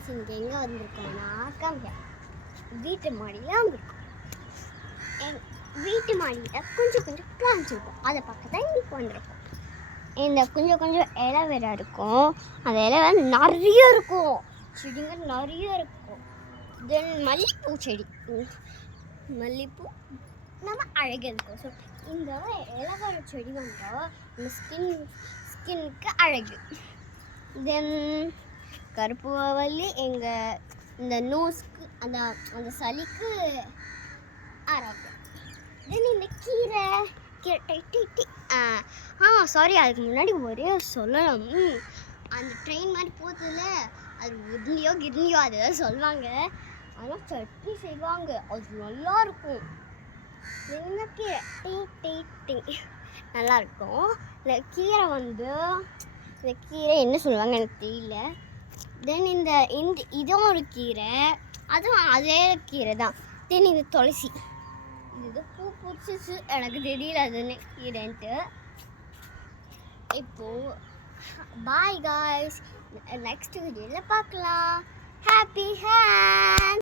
Guys இன்றைக்கி எங்கே வந்திருக்கோம்னா வீட்டு மாடியில் வந்திருக்கோம். வீட்டு மாடியில் கொஞ்சம் பிளான்ஸ் இருக்கும், அதை பார்க்க தான் இன்றைக்கி வந்திருக்கோம். இந்த கொஞ்சம் இலை வேற இருக்கும், அந்த இலை வேறு நிறைய இருக்கும், செடிங்க நிறைய இருக்கும். தென் மல்லிகைப்பூ செடி, மல்லிகைப்பூ நம்ம அழகு இருக்கும். ஸோ இந்த இலவர செடி வந்தால் இந்த ஸ்கின்னுக்கு அழகு. தென் கருப்புவல்லி எங்கள் இந்த நோஸ்க்கு அந்த சளிக்கு ஆரோக்கியம். தென் இந்த கீரை சாரி, அதுக்கு முன்னாடி ஒரே சொல்லணும். அந்த ட்ரெயின் மாதிரி போகுதுல, அது உருண்டியோ கிருண்டியோ அதுதான் சொல்லுவாங்க. அதெல்லாம் சட்னி செய்வாங்க, அது நல்லா இருக்கும். இந்த கீரை நல்லாயிருக்கும். இந்த கீரை இந்த கீரை என்ன சொல்லுவாங்க எனக்கு தெரியல. தென் இந்த இதுவும் ஒரு கீரை, அதுவும் அதே கீரை தான். தென் இந்த துளசி, இது பூ பிடிச்சிச்சு, எனக்கு தெரியல அது என்ன கீரைன்ட்டு. இப்போது பாய் காய்ஸ், நெக்ஸ்ட் வீடியோவில் பார்க்கலாம். Happy hand.